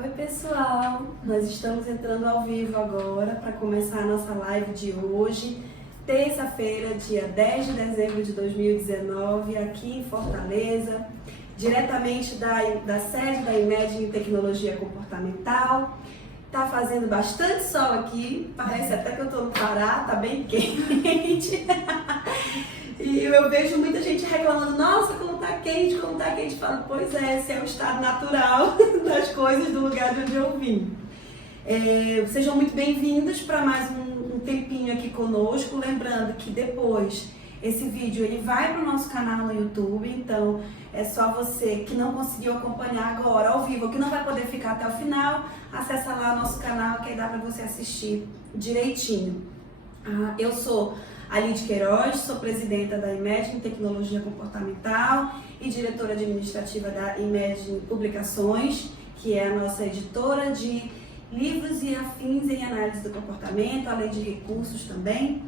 Oi pessoal, nós estamos entrando ao vivo agora para começar a nossa live de hoje, terça-feira, dia 10 de dezembro de 2019, aqui em Fortaleza, diretamente da sede da IMED em Tecnologia Comportamental. Tá fazendo bastante sol aqui, parece até que eu tô no Pará, tá bem quente. E eu vejo muita gente reclamando, nossa, como tá quente, como tá quente. Eu falo, pois é, esse é o estado natural das coisas do lugar de onde eu vim. Sejam muito bem-vindos para mais um tempinho aqui conosco. Lembrando que depois esse vídeo ele vai para o nosso canal no YouTube, então é só você que não conseguiu acompanhar agora ao vivo, que não vai poder ficar até o final, acessa lá o nosso canal que aí dá para você assistir direitinho. Eu sou a Lide Queiroz, sou presidenta da IMED em Tecnologia Comportamental e diretora administrativa da IMED Publicações, que é a nossa editora de livros e afins em análise do comportamento, além de recursos também.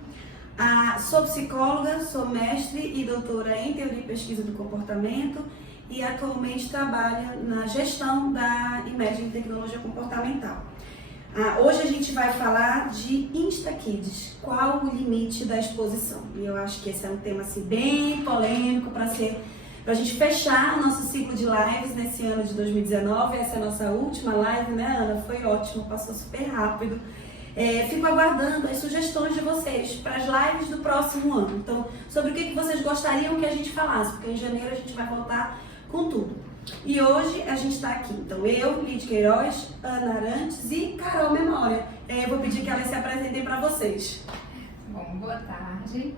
Sou psicóloga, sou mestre e doutora em teoria e pesquisa do comportamento e atualmente trabalho na gestão da IMED em Tecnologia Comportamental. Hoje a gente vai falar de InstaKids, qual o limite da exposição? E eu acho que esse é um tema assim, bem polêmico para a gente fechar o nosso ciclo de lives nesse ano de 2019. Essa é a nossa última live, né, Ana? Foi ótimo, passou super rápido. Fico aguardando as sugestões de vocês para as lives do próximo ano. Então, sobre o que vocês gostariam que a gente falasse, porque em janeiro a gente vai voltar com tudo. E hoje a gente está aqui, então eu, Lide Queiroz, Ana Arantes e Carol Memória. Eu vou pedir que elas se apresentem para vocês. Bom, boa tarde.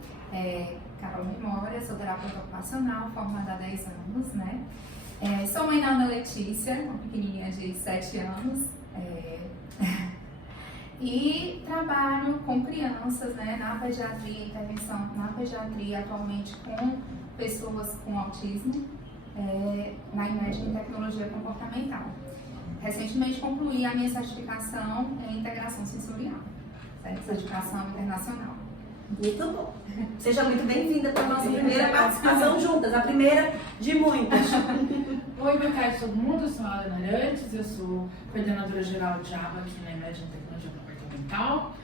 Carol Memória, sou terapeuta ocupacional, formada há 10 anos, né? Sou mãe da Ana Letícia, uma pequenininha de 7 anos. E trabalho com crianças, né, na pediatria, intervenção na pediatria, atualmente com pessoas com autismo, na IMED em Tecnologia Comportamental. Recentemente concluí a minha certificação em integração sensorial, certificação internacional. Muito bom. Seja muito bem-vinda para a nossa primeira participação juntas, a primeira de muitas. Oi, boa tarde a todo mundo, eu sou a Ana Arantes, eu sou coordenadora geral de ABA aqui na IMED em Tecnologia Comportamental.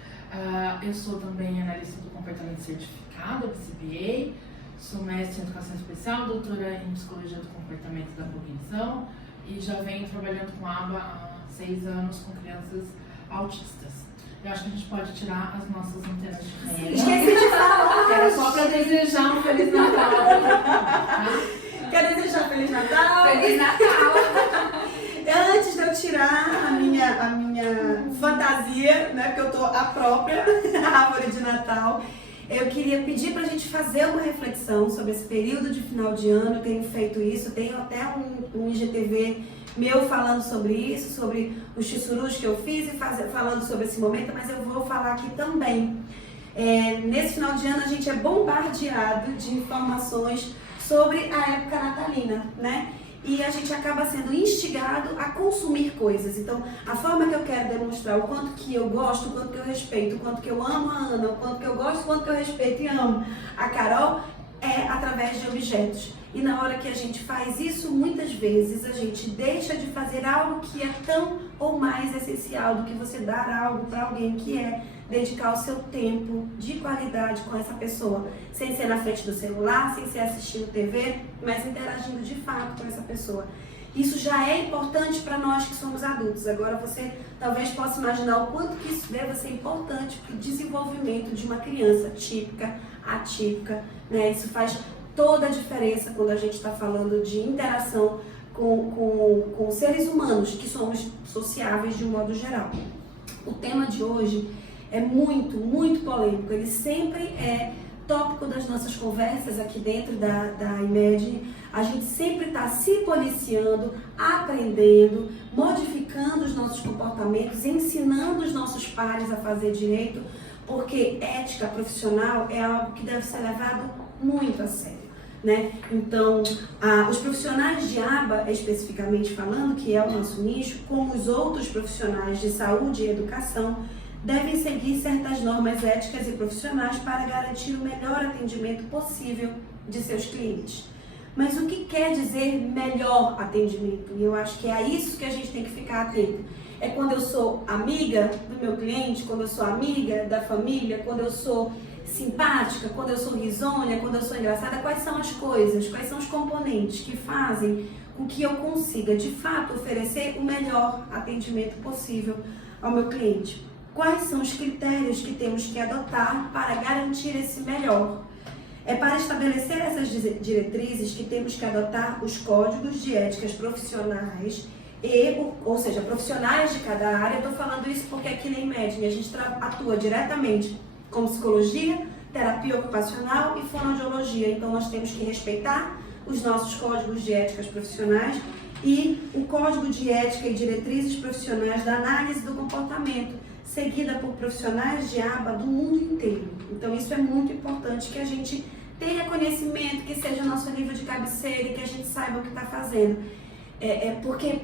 Eu sou também analista do comportamento certificado, PCBA, sou mestre em educação especial, doutora em psicologia do comportamento e da cognição e já venho trabalhando com ABA há 6 anos com crianças autistas. Eu acho que a gente pode tirar as nossas antenas de rede. Esqueci de falar! Era só para desejar um Feliz Natal. Tá? Quer desejar Feliz Natal? Feliz Natal! Antes de eu tirar a minha fantasia, né, porque eu tô a própria árvore de Natal, eu queria pedir pra gente fazer uma reflexão sobre esse período de final de ano. Eu tenho feito isso, tenho até um IGTV meu falando sobre isso, sobre os tissurus que eu fiz e falando sobre esse momento, mas eu vou falar aqui também. Nesse final de ano a gente é bombardeado de informações sobre a época natalina, né? E a gente acaba sendo instigado a consumir coisas. Então, a forma que eu quero demonstrar o quanto que eu gosto, o quanto que eu respeito, o quanto que eu amo a Ana, o quanto que eu gosto, o quanto que eu respeito e amo a Carol, é através de objetos. E na hora que a gente faz isso, muitas vezes a gente deixa de fazer algo que é tão ou mais essencial do que você dar algo para alguém, que é dedicar o seu tempo de qualidade com essa pessoa, sem ser na frente do celular, sem ser assistindo TV, mas interagindo de fato com essa pessoa. Isso já é importante para nós que somos adultos. Agora você talvez possa imaginar o quanto que isso deve ser importante para o desenvolvimento de uma criança típica, atípica, né? Isso faz toda a diferença quando a gente está falando de interação com seres humanos, que somos sociáveis de um modo geral. O tema de hoje é muito, muito polêmico. Ele sempre é tópico das nossas conversas aqui dentro da IMED. A gente sempre está se policiando, aprendendo, modificando os nossos comportamentos, ensinando os nossos pares a fazer direito, porque ética profissional é algo que deve ser levado muito a sério, né? Então, os profissionais de ABA, especificamente falando, que é o nosso nicho, como os outros profissionais de saúde e educação, devem seguir certas normas éticas e profissionais para garantir o melhor atendimento possível de seus clientes. Mas o que quer dizer melhor atendimento? E eu acho que é a isso que a gente tem que ficar atento. É quando eu sou amiga do meu cliente, quando eu sou amiga da família, quando eu sou simpática, quando eu sou risonha, quando eu sou engraçada, quais são as coisas, quais são os componentes que fazem com que eu consiga, de fato, oferecer o melhor atendimento possível ao meu cliente? Quais são os critérios que temos que adotar para garantir esse melhor? É para estabelecer essas diretrizes que temos que adotar os códigos de éticas profissionais, ou seja, profissionais de cada área. Eu estou falando isso porque aqui na Imagine a gente atua diretamente com psicologia, terapia ocupacional e fonoaudiologia. Então nós temos que respeitar os nossos códigos de éticas profissionais e o código de ética e diretrizes profissionais da análise do comportamento, seguida por profissionais de aba do mundo inteiro. Então isso é muito importante que a gente tenha conhecimento, que seja nosso livro de cabeceira e que a gente saiba o que está fazendo. Porque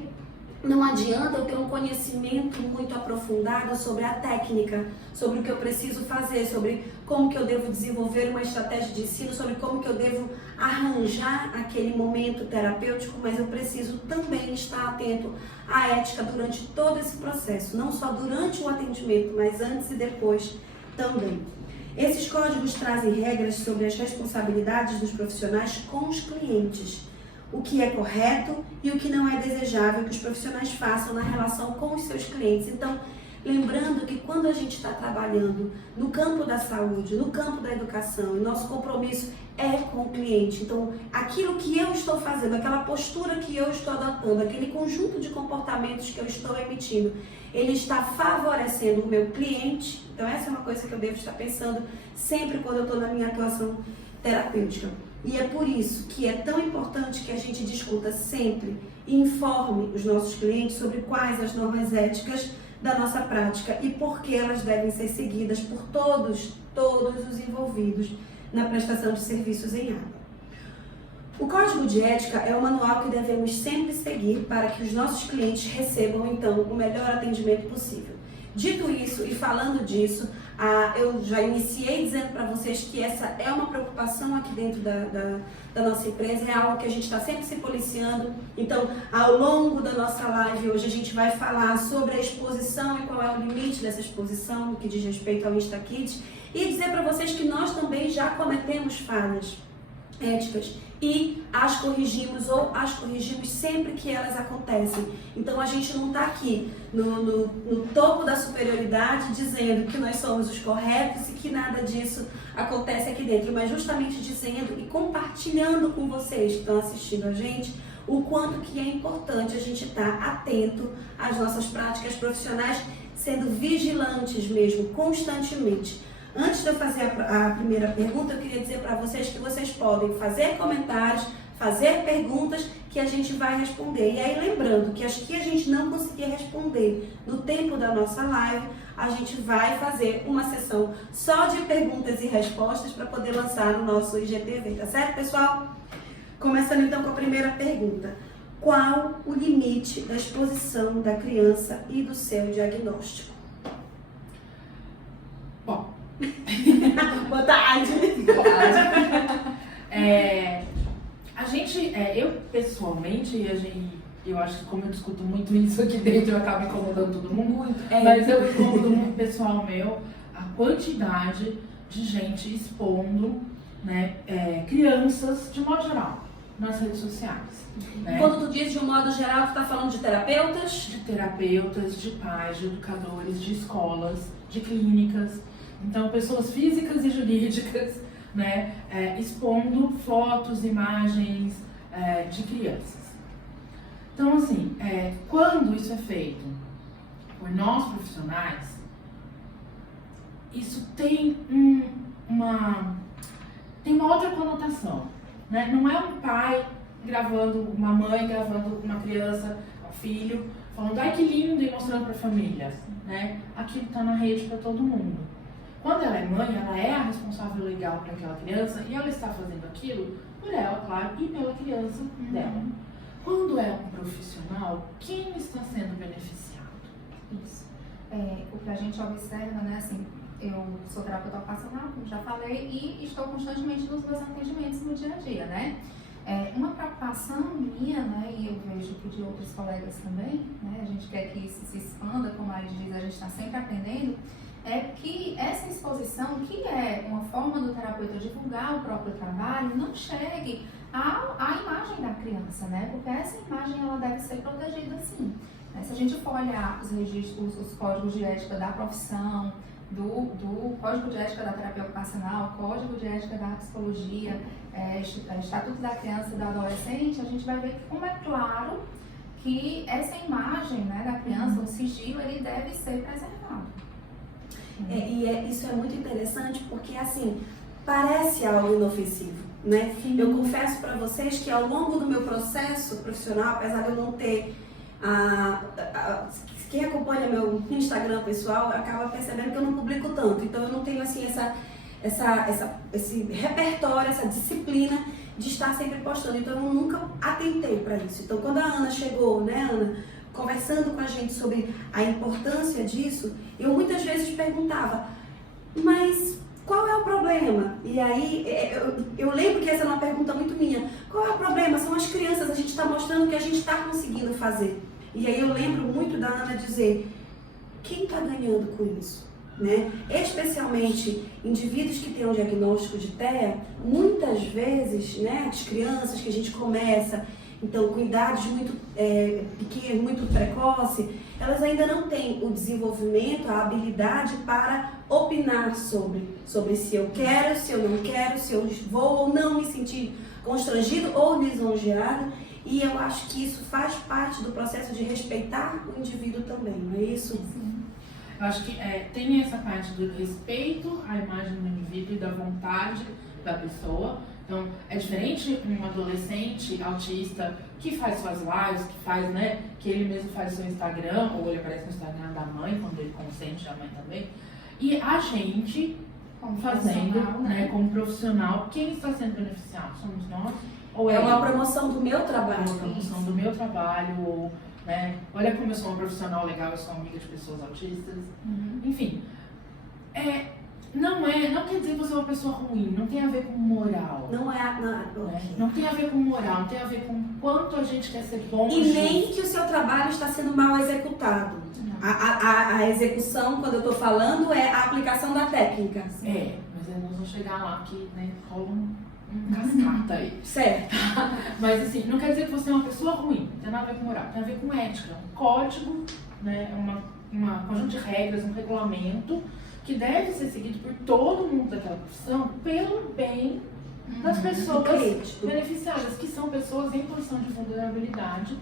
não adianta eu ter um conhecimento muito aprofundado sobre a técnica, sobre o que eu preciso fazer, sobre como que eu devo desenvolver uma estratégia de ensino, sobre como que eu devo arranjar aquele momento terapêutico, mas eu preciso também estar atento à ética durante todo esse processo, não só durante o atendimento, mas antes e depois também. Esses códigos trazem regras sobre as responsabilidades dos profissionais com os clientes, o que é correto e o que não é desejável que os profissionais façam na relação com os seus clientes. Então, lembrando que quando a gente está trabalhando no campo da saúde, no campo da educação, e nosso compromisso é com o cliente. Então, aquilo que eu estou fazendo, aquela postura que eu estou adotando, aquele conjunto de comportamentos que eu estou emitindo, ele está favorecendo o meu cliente. Então, essa é uma coisa que eu devo estar pensando sempre quando eu estou na minha atuação terapêutica. E é por isso que é tão importante que a gente discuta sempre e informe os nossos clientes sobre quais as normas éticas da nossa prática e por que elas devem ser seguidas por todos os envolvidos na prestação de serviços em aba. O Código de Ética é o manual que devemos sempre seguir para que os nossos clientes recebam, então, o melhor atendimento possível. Dito isso e falando disso, eu já iniciei dizendo para vocês que essa é uma preocupação aqui dentro da nossa empresa, é algo que a gente está sempre se policiando. Então, ao longo da nossa live hoje, a gente vai falar sobre a exposição e qual é o limite dessa exposição no que diz respeito ao InstaKids, e dizer para vocês que nós também já cometemos falhas éticas e as corrigimos sempre que elas acontecem. Então a gente não está aqui no topo da superioridade dizendo que nós somos os corretos e que nada disso acontece aqui dentro, mas justamente dizendo e compartilhando com vocês que estão assistindo a gente o quanto que é importante a gente estar atento às nossas práticas profissionais, sendo vigilantes mesmo, constantemente. Antes de eu fazer a primeira pergunta, eu queria dizer para vocês que vocês podem fazer comentários, fazer perguntas que a gente vai responder. E aí lembrando que as que a gente não conseguir responder no tempo da nossa live, a gente vai fazer uma sessão só de perguntas e respostas para poder lançar no nosso IGTV, tá certo, pessoal? Começando então com a primeira pergunta. Qual o limite da exposição da criança e do seu diagnóstico? Bom, Boa tarde! Eu pessoalmente, eu acho que como eu discuto muito isso aqui dentro, eu acabo incomodando todo mundo, mas eu incomodo muito pessoal meu, a quantidade de gente expondo, né, crianças de modo geral nas redes sociais. Né? Quando tu diz de um modo geral, tu tá falando de terapeutas? De terapeutas, de pais, de educadores, de escolas, de clínicas. Então, pessoas físicas e jurídicas, né, expondo fotos, imagens de crianças. Então, assim, quando isso é feito por nós profissionais, isso tem uma outra conotação. Né? Não é um pai gravando, uma mãe gravando uma criança, um filho, falando, ai que lindo, e mostrando para a família. Né? Aquilo está na rede para todo mundo. Quando ela é mãe, ela é a responsável legal para aquela criança e ela está fazendo aquilo por ela, claro, e pela criança dela. Quando é um profissional, quem está sendo beneficiado? Isso. O que a gente observa, né, assim, eu sou terapeuta ocupacional, como já falei, e estou constantemente nos meus atendimentos no dia a dia, né? Uma preocupação minha, né, e eu vejo que de outros colegas também, né, a gente quer que isso se expanda, como a Ari diz, a gente está sempre aprendendo, é que essa exposição, que é uma forma do terapeuta divulgar o próprio trabalho, não chegue à imagem da criança, né, porque essa imagem ela deve ser protegida sim. Se a gente for olhar os registros, os códigos de ética da profissão, do Código de Ética da Terapia Ocupacional, Código de Ética da Psicologia, Estatuto da Criança e do Adolescente, a gente vai ver que como é claro que essa imagem, né, da criança, o sigilo, ele deve ser preservado. Isso é muito interessante porque, assim, parece algo inofensivo, né? Sim. Eu confesso para vocês que ao longo do meu processo profissional, apesar de eu não ter quem acompanha meu Instagram pessoal acaba percebendo que eu não publico tanto, então eu não tenho assim esse repertório, essa disciplina de estar sempre postando, então eu nunca atentei para isso. Então quando a Ana chegou, né, Ana, conversando com a gente sobre a importância disso, eu muitas vezes perguntava, mas qual é o problema? E aí, eu lembro que essa é uma pergunta muito minha. Qual é o problema? São as crianças, a gente está mostrando que a gente está conseguindo fazer. E aí eu lembro muito da Ana dizer, quem está ganhando com isso? Né? Especialmente indivíduos que têm um diagnóstico de TEA, muitas vezes, né, as crianças que a gente começa, então com idades muito pequenas, muito precoce, elas ainda não têm o desenvolvimento, a habilidade para opinar sobre se eu quero, se eu não quero, se eu vou ou não me sentir constrangido ou lisonjeado. E eu acho que isso faz parte do processo de respeitar o indivíduo também, não é isso? Sim. Eu acho que tem essa parte do respeito à imagem do indivíduo e da vontade da pessoa. Então, é diferente um adolescente autista que faz suas lives, que faz, né, que ele mesmo faz seu Instagram, ou ele aparece no Instagram da mãe, quando ele consente da mãe também. E a gente Como fazendo, né, como profissional, quem está sendo beneficiado? Somos nós? Ou É uma promoção do meu trabalho. É uma promoção do meu trabalho, ou, né, olha como eu sou uma profissional legal, eu sou amiga de pessoas autistas. Uhum. Enfim, não quer dizer que você é uma pessoa ruim, não tem a ver com moral. Não é. Não tem a ver com moral, não tem a ver com quanto a gente quer ser bom. E nem que o seu trabalho está sendo mal executado. A execução, quando eu estou falando, é a aplicação da técnica. Mas nós vamos chegar lá que, né, rola um cascata aí. Certo. Mas assim, não quer dizer que você é uma pessoa ruim, não tem nada a ver com moral, tem a ver com ética, um código, né, uma conjunto de regras, um regulamento que deve ser seguido por todo mundo daquela profissão pelo bem das pessoas beneficiadas, que são pessoas em posição de vulnerabilidade,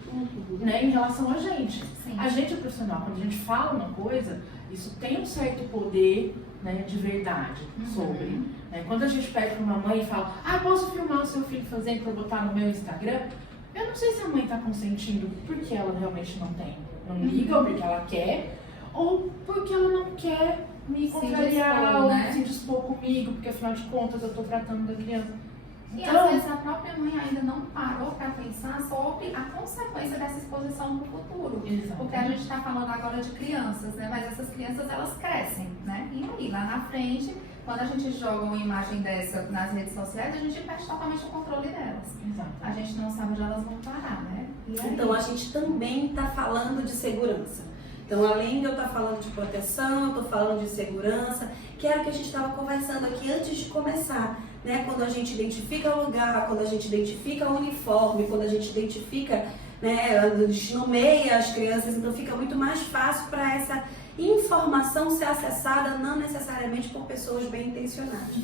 né, em relação a gente. Sim. A gente é profissional, quando a gente fala uma coisa, isso tem um certo poder, né, de verdade sobre. Né? Quando a gente pede para uma mãe e fala, posso filmar o seu filho fazendo para botar no meu Instagram? Eu não sei se a mãe está consentindo porque ela realmente não liga, ou porque ela quer, ou porque ela não quer me contrariar, ou se dispor comigo, porque afinal de contas eu estou tratando da criança. E Então, às vezes a própria mãe ainda não parou para pensar sobre a consequência dessa exposição no futuro. Exatamente. Porque a gente está falando agora de crianças, né? Mas essas crianças elas crescem, né? E aí, lá na frente, quando a gente joga uma imagem dessa nas redes sociais, a gente perde totalmente o controle delas. Exato. A gente não sabe onde elas vão parar, né? E aí? Então a gente também está falando de segurança. Então, além de eu estar falando de proteção, eu estou falando de segurança, que era o que a gente estava conversando aqui antes de começar, né? Quando a gente identifica o lugar, quando a gente identifica o uniforme, quando a gente identifica, né, a gente nomeia as crianças, então fica muito mais fácil para essa informação ser acessada, não necessariamente por pessoas bem intencionadas.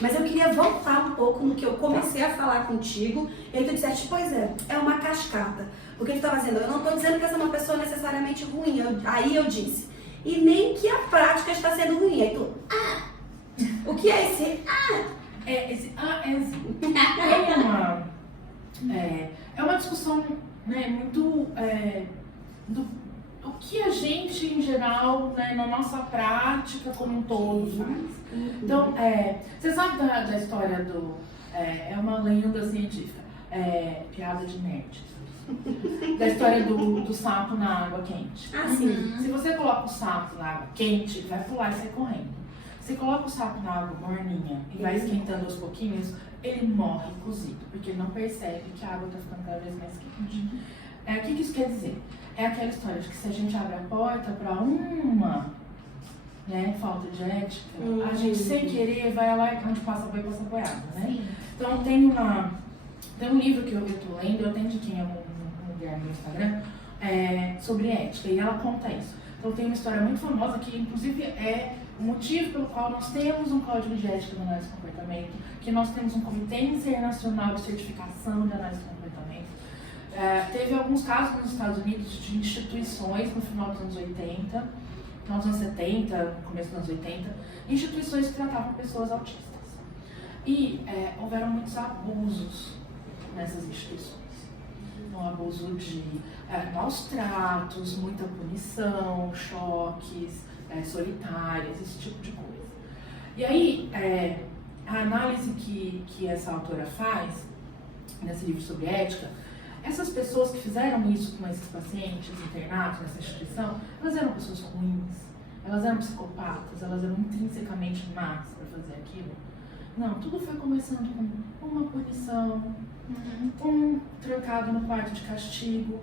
Mas eu queria voltar um pouco no que eu comecei a falar contigo, e aí tu disseste, pois é uma cascata. Porque tu estava dizendo, eu não estou dizendo que essa é uma pessoa necessariamente ruim, aí eu disse, e nem que a prática está sendo ruim. Aí tu, o que é esse é uma discussão, né, muito do que a gente, em geral, né, na nossa prática como um todo faz. Então, você sabe da história do... é uma lenda científica, piada de nerd. Da história do sapo na água quente. sim. Se você coloca o sapo na água quente, ele vai pular e sair correndo. Você coloca o saco na água morninha e vai esquentando aos pouquinhos, ele morre cozido, porque ele não percebe que a água está ficando cada vez mais quente. O que isso quer dizer? É aquela história de que se a gente abre a porta para uma falta de ética, a gente sem querer vai lá onde passa boi, passa boiada, né? Sim. Então tem um livro que eu estou lendo, eu tenho de quem é um lugar no Instagram, sobre ética, e ela conta isso. Então tem uma história muito famosa que inclusive é o motivo pelo qual nós temos um código de ética no análise de comportamento, que nós temos um comitê internacional de certificação de análise de comportamento. Teve alguns casos nos Estados Unidos de instituições no final dos anos 80, final dos anos 70, no começo dos anos 80, instituições que tratavam pessoas autistas. E houveram muitos abusos nessas instituições. Um abuso de maus tratos, muita punição, choques, solitárias, esse tipo de coisa. E aí, a análise que essa autora faz, nesse livro sobre ética, essas pessoas que fizeram isso com esses pacientes internados nessa instituição, elas eram pessoas ruins, elas eram psicopatas, elas eram intrinsecamente más para fazer aquilo. Não, tudo foi começando com uma punição, um trancado no quarto de castigo.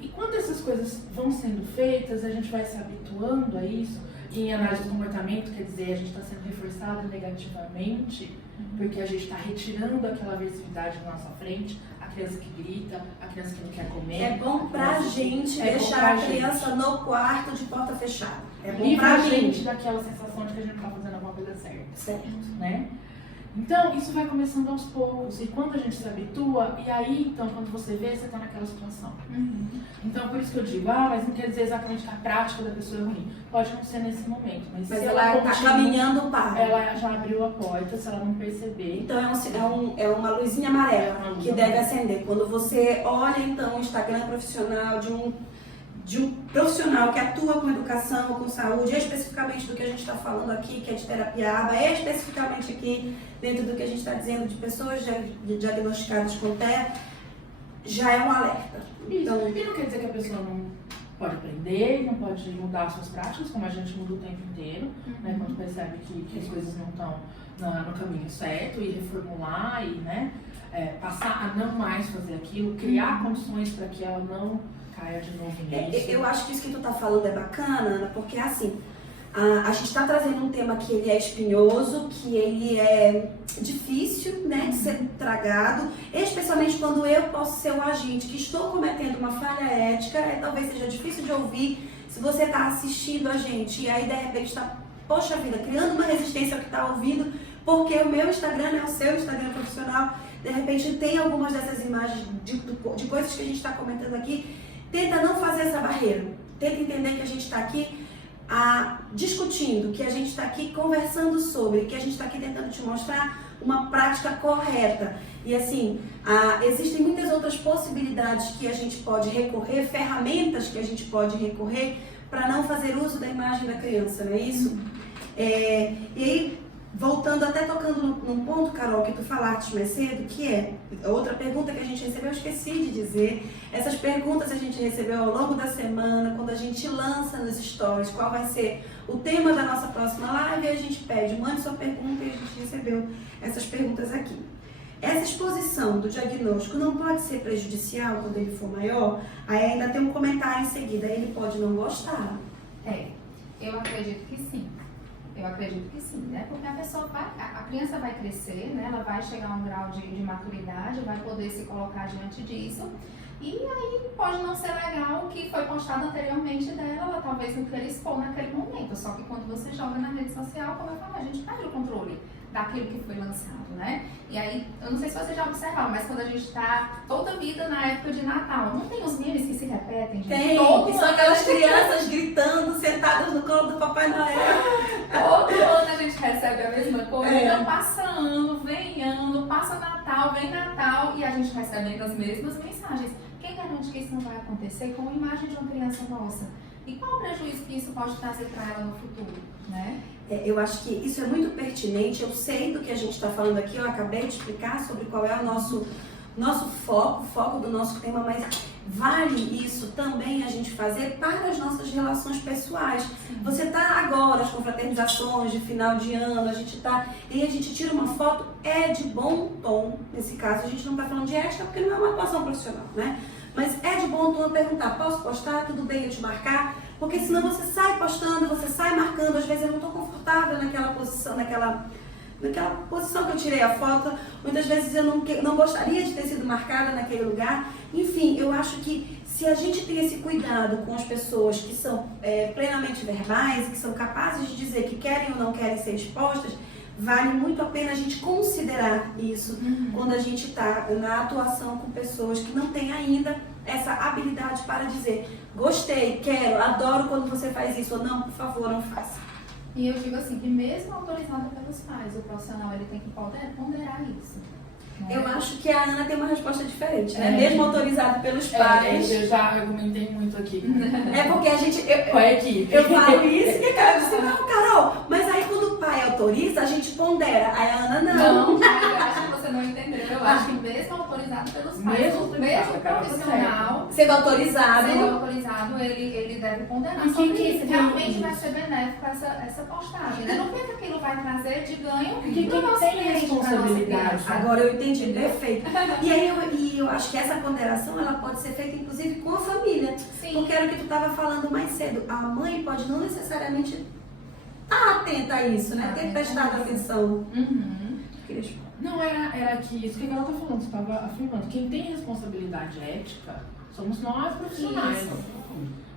E quando essas coisas vão sendo feitas, a gente vai se habituando a isso. E em análise do comportamento, quer dizer, a gente está sendo reforçado negativamente, porque a gente está retirando aquela aversividade da nossa frente, a criança que grita, a criança que não quer comer. É bom pra gente deixar a criança no quarto de porta fechada. É bom livra pra a gente mim. daquela sensação de que a gente não está fazendo alguma coisa certa. Certo. Né? Então, isso vai começando aos poucos, e quando a gente se habitua, e aí, então, quando você vê, você está naquela situação. Então, por isso que eu digo, mas não quer dizer exatamente que a prática da pessoa é ruim. Pode não ser nesse momento, mas se ela está caminhando para. Ela já abriu a porta, se ela não perceber. Então, é uma luzinha amarela que deve acender. Quando você olha, então, o Instagram profissional de um profissional que atua com educação, com saúde, especificamente do que a gente está falando aqui, que é de terapia ABA, especificamente aqui, dentro do que a gente está dizendo de pessoas diagnosticadas com TEA, já é um alerta. Então, e não quer dizer que a pessoa não pode aprender, não pode mudar suas práticas, como a gente muda o tempo inteiro, né, quando percebe que as coisas não estão no caminho certo, e reformular, e passar a não mais fazer aquilo, criar condições para que ela não caia de novo nisso. Eu acho que isso que tu tá falando é bacana, Ana, porque assim, a gente está trazendo um tema que ele é espinhoso, que ele é difícil, né, de ser tragado, especialmente quando eu posso ser o agente que estou cometendo uma falha ética, talvez seja difícil de ouvir se você está assistindo a gente e aí de repente está, poxa vida, criando uma resistência ao que está ouvindo, porque o meu Instagram é o seu Instagram profissional, de repente tem algumas dessas imagens de coisas que a gente está comentando aqui. Tenta não fazer essa barreira, tenta entender que a gente está aqui discutindo, que a gente está aqui conversando sobre, que a gente está aqui tentando te mostrar uma prática correta. E assim, existem muitas outras possibilidades que a gente pode recorrer, ferramentas que a gente pode recorrer para não fazer uso da imagem da criança, não é isso? E aí, voltando, até tocando num ponto, Carol, que tu falaste mais cedo, que é outra pergunta que a gente recebeu, eu esqueci de dizer. Essas perguntas a gente recebeu ao longo da semana, quando a gente lança nos stories qual vai ser o tema da nossa próxima live, e a gente pede, mande sua pergunta, e a gente recebeu essas perguntas aqui. Essa exposição do diagnóstico não pode ser prejudicial quando ele for maior? Aí ainda tem um comentário em seguida, ele pode não gostar. Eu acredito que sim. Eu acredito que sim, né? Porque a criança vai crescer, né? Ela vai chegar a um grau de maturidade, vai poder se colocar diante disso. E aí pode não ser legal o que foi postado anteriormente dela, ela talvez não queira expor naquele momento. Só que quando você joga na rede social, como eu falei, a gente perde o controle daquilo que foi lançado, né? E aí, eu não sei se você já observaram, mas quando a gente tá toda a vida na época de Natal, não tem os memes que se repetem? Gente? Tem, que são aquelas crianças gritando, sentadas no colo do Papai Noel. Todo ano a gente recebe a mesma coisa, então passa ano, vem ano, passa Natal, vem Natal, e a gente recebe as mesmas mensagens. Quem garante que isso não vai acontecer com a imagem de uma criança nossa? E qual o prejuízo que isso pode trazer para ela no futuro, né? Eu acho que isso é muito pertinente, eu sei do que a gente está falando aqui, eu acabei de explicar sobre qual é o nosso foco do nosso tema, mas vale isso também a gente fazer para as nossas relações pessoais. Você está agora, as confraternizações de final de ano, a gente tira uma foto, é de bom tom, nesse caso a gente não está falando de ética porque não é uma atuação profissional, né? Mas é de bom tom perguntar, posso postar? Tudo bem eu te marcar? Porque senão você sai postando, você sai marcando, às vezes eu não estou confortável naquela posição, naquela posição que eu tirei a foto, muitas vezes eu não gostaria de ter sido marcada naquele lugar. Enfim, eu acho que se a gente tem esse cuidado com as pessoas que são plenamente verbais, que são capazes de dizer que querem ou não querem ser expostas, vale muito a pena a gente considerar isso quando a gente está na atuação com pessoas que não têm ainda essa habilidade para dizer gostei, quero, adoro quando você faz isso, ou não, por favor, não faça. E eu digo assim, que mesmo autorizado pelos pais, o profissional ele tem que ponderar isso. Né? Eu acho que a Ana tem uma resposta diferente, né? Mesmo autorizado pelos pais. Eu já argumentei muito aqui. É porque a gente... Com a equipe. Eu falo isso e a Carol disse, não, Carol, mas aí quando o pai autoriza, a gente pondera. Aí a Ana, não. Não, eu acho que você não entendeu. Eu acho que mesmo autorizado pelos pais, mesmo profissional... Sendo autorizado, ele deve ponderar sobre isso. Realmente vai ser benéfico essa postagem. Né? Não pensa que aquilo vai trazer de ganho pro nosso cliente, responsabilidade. Agora eu entendi, perfeito. E aí eu acho que essa ponderação ela pode ser feita inclusive com a família. Sim. Porque era o que tu estava falando mais cedo. A mãe pode não necessariamente estar atenta a isso, né? Ter prestado atenção. Não, era que isso que ela está falando, você estava afirmando. Quem tem responsabilidade ética somos nós profissionais. Isso.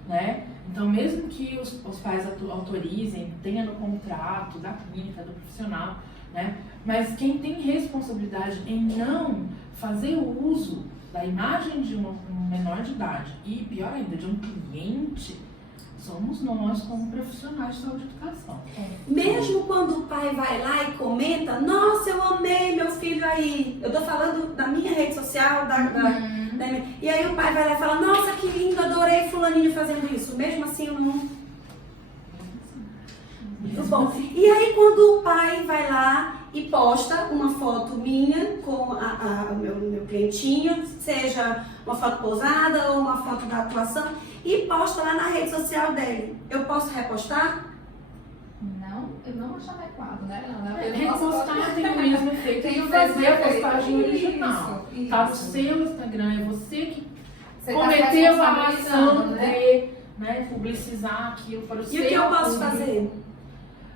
Né? Então, mesmo que os pais autorizem, tenha no contrato da clínica, do profissional, né? Mas quem tem responsabilidade em não fazer o uso da imagem de um menor de idade e, pior ainda, de um cliente, somos nós como profissionais de saúde e educação. Mesmo quando o pai vai lá e comenta, nossa, eu amei meu filho aí. Eu tô falando da minha rede social, e aí o pai vai lá e fala, nossa, que lindo, adorei fulaninho fazendo isso. Mesmo assim, eu não... Muito bom. E aí quando o pai vai lá e posta uma foto minha com o meu clientinho, seja uma foto posada ou uma foto da atuação, e posta lá na rede social dele, eu posso repostar? Não, eu não acho adequado, né? Repostar tem o mesmo efeito de fazer a postagem original. Tá no seu Instagram, é você que cometeu a ação de publicizar aquilo para o seu. E o que eu posso fazer?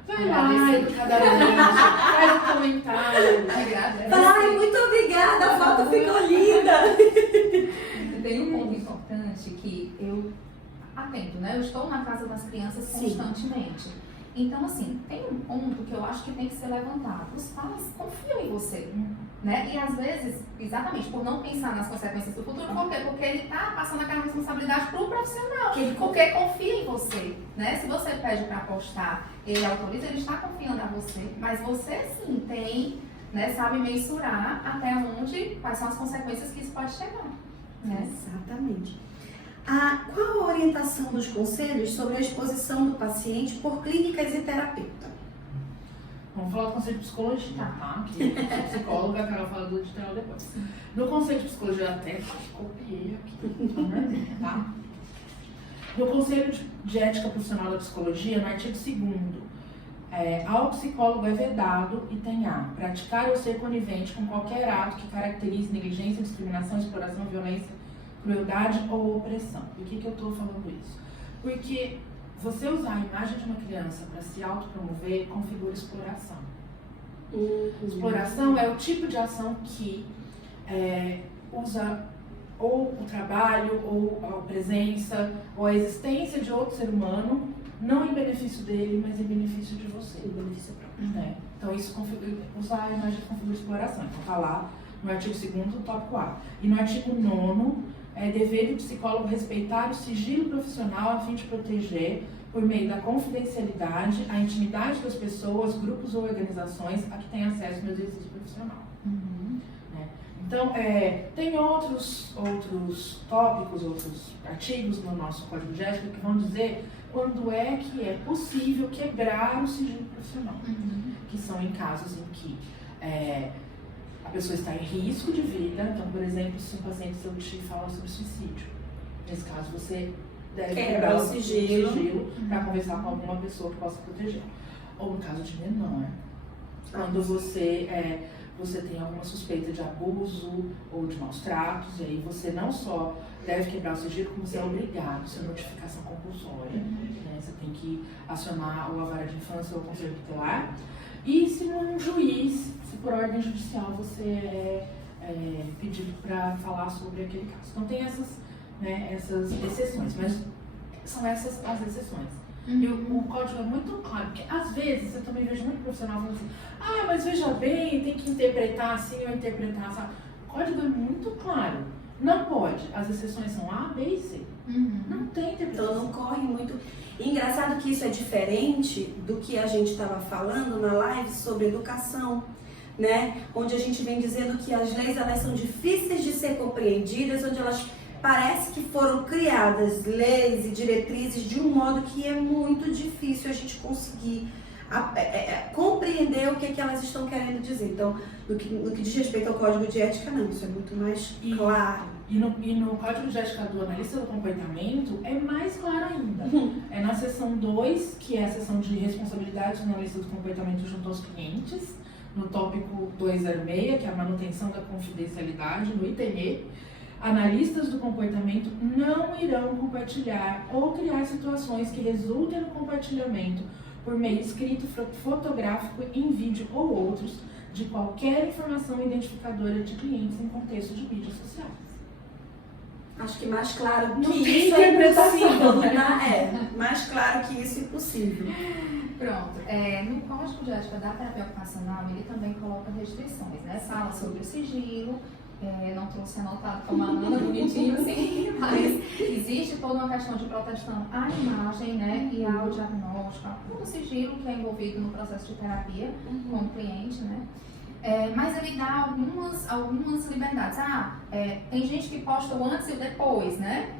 Vai lá, educadamente, faz um comentário. Fala, ai, muito obrigada, a foto ficou linda. Tem um ponto importante que eu atento, né? Eu estou na casa das crianças constantemente. Então, assim, tem um ponto que eu acho que tem que ser levantado. Os pais confiam em você, né? E às vezes, exatamente por não pensar nas consequências do futuro, por quê? Porque ele está passando aquela responsabilidade para o profissional, porque confia em você, né? Se você pede para postar, ele autoriza, ele está confiando a você, mas você sim tem, né, sabe mensurar até onde, quais são as consequências que isso pode chegar, né? Exatamente. Qual a orientação dos conselhos sobre a exposição do paciente por clínicas e terapeuta? Vamos falar do conceito de psicologia, tá? Que a psicóloga, a Carol fala do editorial depois. No conceito de psicologia, até copiei aqui, tá? No Conselho de Ética Profissional da Psicologia, no artigo 2º, ao psicólogo é vedado, item A, praticar ou ser conivente com qualquer ato que caracterize negligência, discriminação, exploração, violência, crueldade ou opressão. Por que eu estou falando isso? Porque você usar a imagem de uma criança para se autopromover configura exploração. Exploração é o tipo de ação que usa ou o trabalho, ou a presença, ou a existência de outro ser humano, não em benefício dele, mas em benefício de você. Em benefício próprio. Então, isso usar a imagem configura exploração. Então, está lá no artigo 2º, tópico A. E no artigo 9º, é dever do psicólogo respeitar o sigilo profissional a fim de proteger, por meio da confidencialidade, a intimidade das pessoas, grupos ou organizações a que tem acesso no exercício profissional. Então, tem outros tópicos, outros artigos no nosso Código de Ética que vão dizer quando é que é possível quebrar o sigilo profissional. Que são em casos em que a pessoa está em risco de vida. Então, por exemplo, se um paciente seu te fala sobre suicídio, Nesse caso, você deve quebrar o sigilo para conversar com alguma pessoa que possa proteger. Ou no caso de menor, quando você tem alguma suspeita de abuso ou de maus tratos, e aí você não só deve quebrar o sigilo, como você é obrigado, isso é notificação compulsória. Né? Você tem que acionar ou a vara de infância ou o conselho tutelar. E se um juiz, se por ordem judicial, você é pedido para falar sobre aquele caso. Então tem essas exceções, mas são essas as exceções. E o código é muito claro, porque às vezes eu também vejo muito profissional falando assim, mas veja bem, tem que interpretar assim ou interpretar assim. O código é muito claro. Não pode. As exceções são A, B e C. Não tem interpretação. Então não corre muito. E engraçado que isso é diferente do que a gente estava falando na live sobre educação, né? Onde a gente vem dizendo que as leis elas são difíceis de ser compreendidas, onde elas parece que foram criadas leis e diretrizes de um modo que é muito difícil a gente conseguir compreender o que elas estão querendo dizer. Então, no que diz respeito ao Código de Ética, não, isso é muito mais claro. E no Código de Ética do Analista do Comportamento é mais claro ainda. É na seção 2, que é a seção de responsabilidade do analista do comportamento junto aos clientes, no tópico 206, que é a manutenção da confidencialidade, no item E, analistas do comportamento não irão compartilhar ou criar situações que resultem no compartilhamento por meio escrito, fotográfico, em vídeo ou outros, de qualquer informação identificadora de clientes em contexto de mídias sociais. Acho que mais claro Não que tem isso é interpretação, impossível, né? mais claro que isso é impossível. Pronto. No Código de Ética da Terapia Ocupacional, ele também coloca restrições, né? Fala sobre o sigilo, não trouxe anotado como a Ana, bonitinho assim, mas existe toda uma questão de proteção à imagem, né? E ao diagnóstico, a todo o sigilo que é envolvido no processo de terapia com o cliente, né? Mas ele dá algumas liberdades. Tem gente que posta o antes e o depois, né?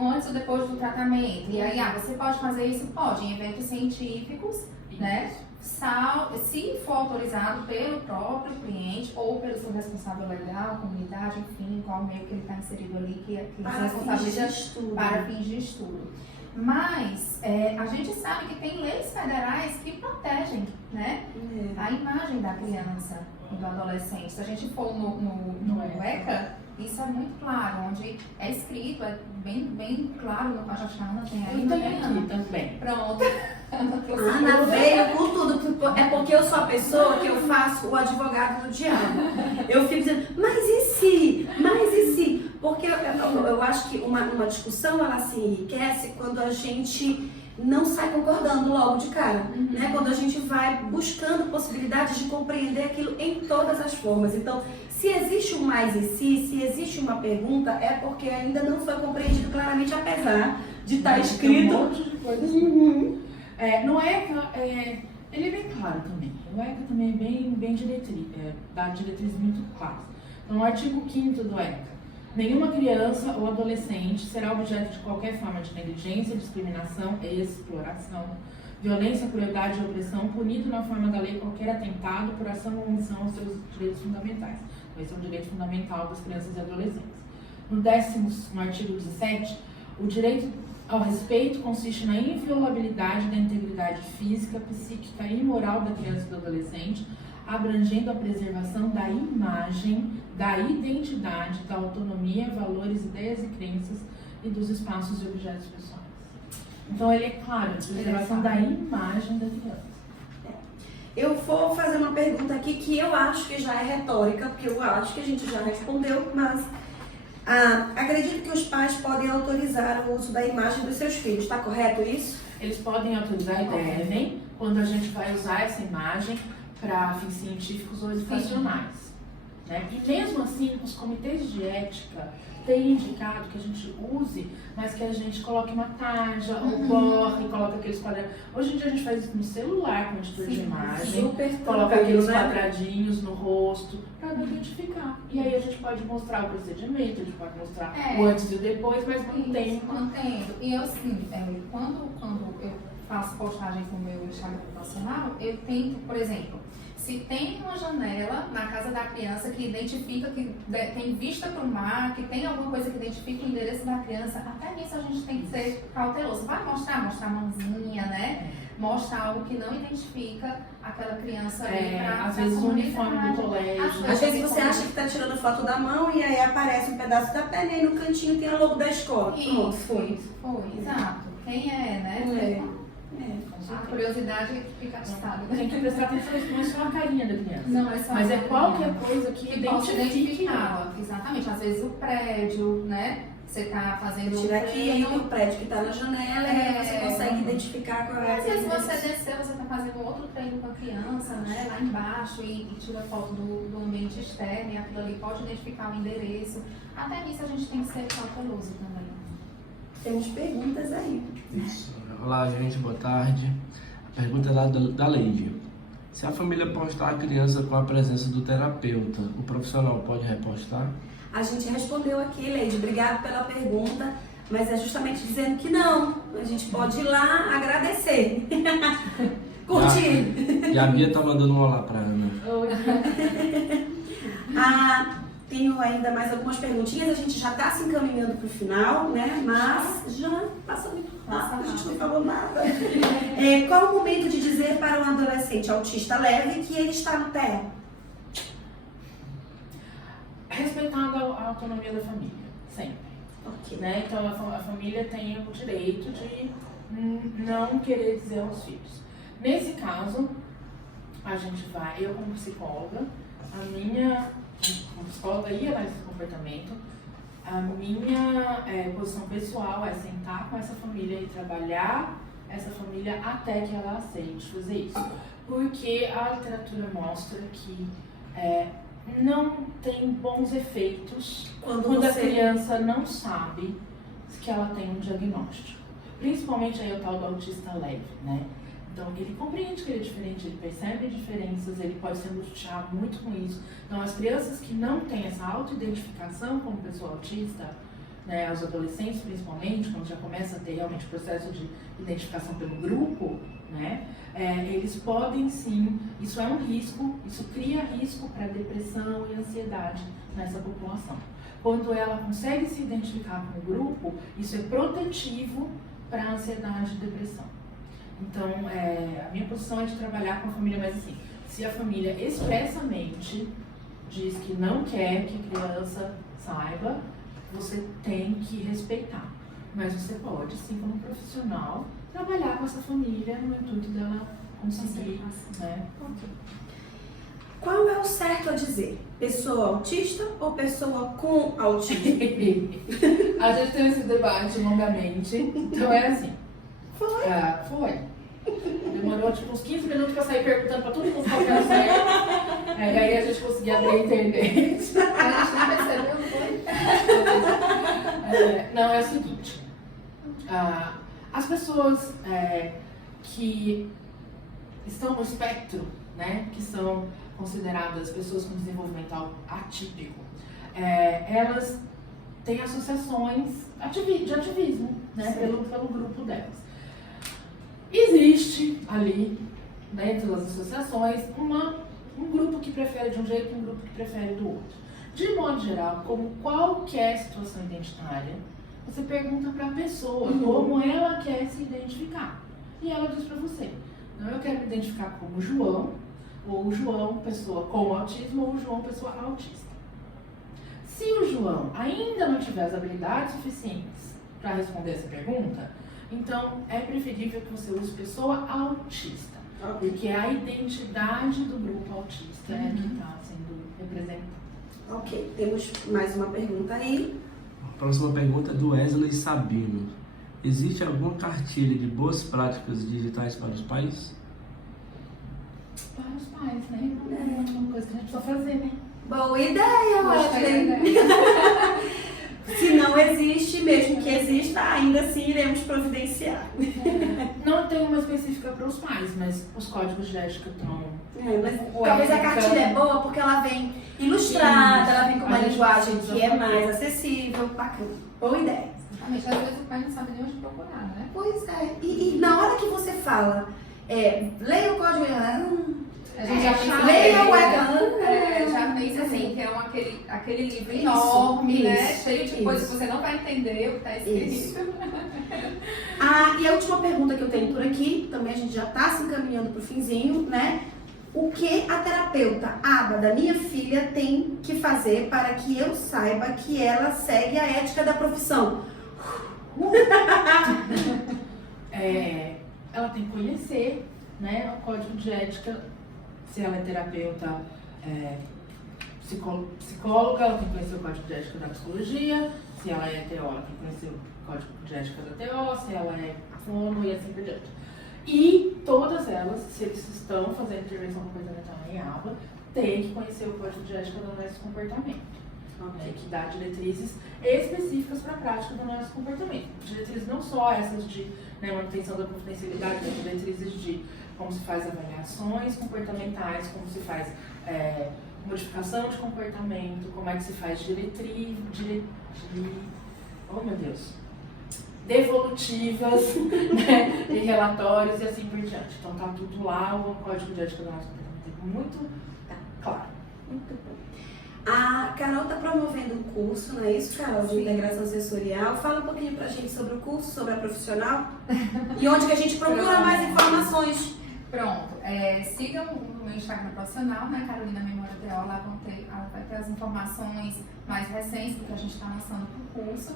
Antes ou depois do tratamento. E aí, você pode fazer isso? Pode, em eventos científicos, né? Se for autorizado pelo próprio cliente ou pelo seu responsável legal, comunidade, enfim, qual meio que ele está inserido ali, que responsabiliza para fins de estudo. Mas a gente sabe que tem leis federais que protegem, né, a imagem da criança e do adolescente. Se a gente for no ECA, isso é muito claro, onde é escrito, é bem claro no Código de Ética. Tem aí, Eu tenho aqui também. Pronto. Ana veio com tudo, é porque eu sou a pessoa que eu faço o advogado do diabo. Eu fico dizendo, mas e se? Porque eu acho que uma discussão ela se enriquece quando a gente não sai concordando logo de cara, né? Quando a gente vai buscando possibilidades de compreender aquilo em todas as formas. Então, se existe um mais e se existe uma pergunta, é porque ainda não foi compreendido claramente, apesar de estar escrito. Um monte de coisa. No ECA, ele é bem claro também. O ECA também é bem diretriz, dá diretrizes muito claras. Então, no artigo 5º do ECA, nenhuma criança ou adolescente será objeto de qualquer forma de negligência, discriminação, exploração, violência, crueldade e opressão, punido na forma da lei qualquer atentado por ação ou omissão aos seus direitos fundamentais. Esse é um direito fundamental das crianças e adolescentes. No artigo 17, o direito ao respeito consiste na inviolabilidade da integridade física, psíquica e moral da criança e do adolescente, abrangendo a preservação da imagem, da identidade, da autonomia, valores, ideias e crenças e dos espaços e objetos pessoais. Então ele é claro, a preservação da imagem da criança. Eu vou fazer uma pergunta aqui que eu acho que já é retórica, porque eu acho que a gente já respondeu, mas acredito que os pais podem autorizar o uso da imagem dos seus filhos, está correto isso? Eles podem autorizar e devem, quando a gente vai usar essa imagem para fins científicos ou educacionais. Né? E mesmo assim, os comitês de ética têm indicado que a gente use, mas que a gente coloque uma tarja, ou borre, coloque aqueles quadradinhos. Hoje em dia a gente faz isso no celular com editor de imagem, coloca aqueles quadradinhos no rosto para identificar. E aí a gente pode mostrar o procedimento, a gente pode mostrar o antes e o depois, mas mantendo. E eu, assim, quando eu faço postagens no meu Instagram profissional, eu tento, por exemplo, se tem uma janela na casa da criança que identifica que tem vista para o mar, que tem alguma coisa que identifica o endereço da criança, até nisso a gente tem que ser cauteloso. Vai mostrar a mãozinha, né? Mostra algo que não identifica aquela criança ali pra às vezes o uniforme do colégio. Às vezes você acha que tá tirando foto da mão e aí aparece um pedaço da perna e aí no cantinho tem a logo da escola. Pronto, foi. Exato. Quem é, né? A curiosidade fica assustada. Tem que prestar atenção, não é só a carinha da criança. Não é só mas a é carinha. qualquer coisa que possa identifique identificar. Exatamente. Às vezes o prédio, né? Você tá fazendo Tira aqui e aí tem o prédio que tá na janela e aí você consegue identificar qual é a Às vezes você desceu, você tá fazendo outro treino com a criança, né? Lá embaixo e tira foto do ambiente externo e aquilo ali pode identificar o endereço. Até nisso a gente tem que ser cauteloso também. Temos perguntas aí. Isso. Olá, gente, boa tarde. A pergunta é lá da Leide. Se a família postar a criança com a presença do terapeuta, o profissional pode repostar? A gente respondeu aqui, Leide, obrigado pela pergunta, mas é justamente dizendo que não. A gente pode ir lá agradecer. Curtir. E a Bia tá mandando um olá pra Ana. Tenho ainda mais algumas perguntinhas, a gente já está se encaminhando para o final, né? Mas já passa muito rápido, a gente não falou nada. Qual o momento de dizer para um adolescente autista leve que ele está no pé? Respeitando a autonomia da família, sempre. Ok. Né? Então a família tem o direito de não querer dizer aos filhos. Nesse caso, a gente vai, eu como psicóloga, a minha como psicóloga e analista do comportamento, a minha posição pessoal é sentar com essa família e trabalhar essa família até que ela aceite fazer isso. Porque a literatura mostra que não tem bons efeitos quando a criança não sabe que ela tem um diagnóstico. Principalmente aí o tal do autista leve, né? Então, ele compreende que ele é diferente, ele percebe diferenças, ele pode se angustiar muito com isso. Então, as crianças que não têm essa autoidentificação como pessoa autista, né, os adolescentes principalmente, quando já começa a ter realmente o processo de identificação pelo grupo, né, eles podem sim, isso é um risco, isso cria risco para depressão e ansiedade nessa população. Quando ela consegue se identificar com o grupo, isso é protetivo para a ansiedade e depressão. Então, a minha posição é de trabalhar com a família, mas assim, se a família expressamente diz que não quer que a criança saiba, você tem que respeitar. Mas você pode, sim, como profissional, trabalhar com essa família no intuito dela conseguir, né? Qual é o certo a dizer? Pessoa autista ou pessoa com autismo? A gente teve esse debate longamente, então é assim. Foi. Demorou tipo uns 15 minutos pra sair perguntando pra todo mundo qual que era o certo. E aí a gente conseguia abrir a internet. A gente nem percebeu, não foi? Não, é o seguinte. As pessoas que estão no espectro, né, que são consideradas pessoas com desenvolvimento atípico, elas têm associações de ativismo, né, pelo grupo delas. Existe ali, dentro das associações, um grupo que prefere de um jeito e um grupo que prefere do outro. De modo geral, como qualquer situação identitária, você pergunta para a pessoa como ela quer se identificar. E ela diz para você, então eu quero me identificar como João, ou João, pessoa com autismo, ou João, pessoa autista. Se o João ainda não tiver as habilidades suficientes para responder essa pergunta, então é preferível que você use pessoa autista, porque a identidade do grupo autista é que está sendo representada. Ok, temos mais uma pergunta aí. A próxima pergunta é do Wesley Sabino. Existe alguma cartilha de boas práticas digitais para os pais? Para os pais, né? É uma coisa que a gente precisa fazer, né? Boa ideia, Wesley. Se não existe, mesmo que exista, ainda assim iremos providenciar. Não tem uma específica para os pais, mas os códigos de ética estão... Mas talvez a cartilha é boa porque ela vem ilustrada, ela vem com uma linguagem que é mais acessível. Bacana. Boa ideia. Exatamente. Às vezes o pai não sabe nem onde procurar, né? Pois é. E na hora que você fala, leia o código, A gente já pensa leia o já pensa assim, que é aquele livro enorme, né? Cheio de coisas que você não vai entender o que está escrito. E a última pergunta que eu tenho por aqui, também a gente já está se encaminhando para o finzinho, né? O que a terapeuta Aba da minha filha tem que fazer para que eu saiba que ela segue a ética da profissão? Ela tem que conhecer, né, o código de ética. Se ela é terapeuta, psicóloga, ela tem que conhecer o código de ética da psicologia. Se ela é TO, ela tem que conhecer o código de ética da TO. Se ela é fono e assim por diante. E todas elas, se eles estão fazendo intervenção comportamental em ABA, têm que conhecer o código de ética do análise de comportamento. Que dá diretrizes específicas para a prática do análise de comportamento. Diretrizes não só essas de manutenção da confidencialidade, mas diretrizes de como se faz avaliações comportamentais, como se faz modificação de comportamento, como é que se faz devolutivas, né, e relatórios e assim por diante. Então tá tudo lá, o código de ética do análise de comportamento muito claro. Muito bom. A Carol está promovendo um curso, não é isso, Carol? De integração sensorial. Fala um pouquinho pra gente sobre o curso, sobre a profissional e onde que a gente procura mais informações. Pronto. Sigam o meu Instagram profissional, né, Carolina Memória TO, lá vai ter as informações mais recentes do que a gente está lançando para o curso.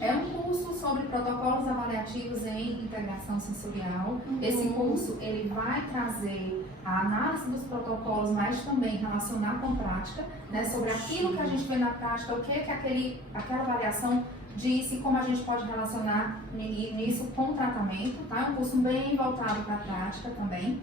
É um curso sobre protocolos avaliativos em integração sensorial. Esse curso ele vai trazer a análise dos protocolos, mas também relacionar com prática, né, sobre aquilo que a gente vê na prática, o que aquela avaliação disse, como a gente pode relacionar nisso com o tratamento. Tá? É um curso bem voltado para a prática também,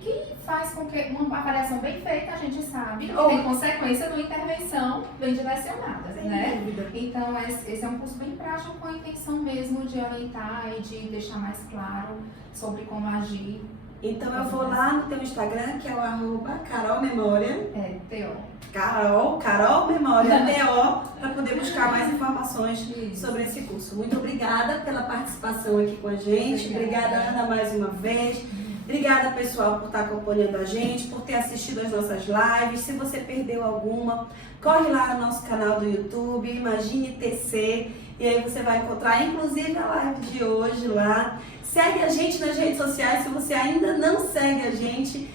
que faz com que uma avaliação bem feita, a gente sabe, que tem consequência numa intervenção bem direcionada, né? Então, esse é um curso bem prático com a intenção mesmo de orientar e de deixar mais claro sobre como agir. Então, eu vou lá no teu Instagram, que é o @carolmemória. TO. Carol Memória, TO, para poder buscar mais informações sobre esse curso. Muito obrigada pela participação aqui com a gente. Obrigada, Ana, mais uma vez. Obrigada, pessoal, por estar acompanhando a gente, por ter assistido as nossas lives. Se você perdeu alguma, corre lá no nosso canal do YouTube, Imagine TC, e aí você vai encontrar, inclusive, a live de hoje lá. Segue a gente nas redes sociais, se você ainda não segue a gente,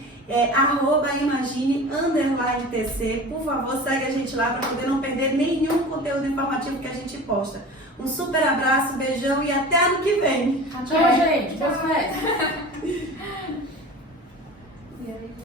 @imagine_TC. Por favor, segue a gente lá para poder não perder nenhum conteúdo informativo que a gente posta. Um super abraço, beijão e até ano que vem. Tchau, gente. Boas festas.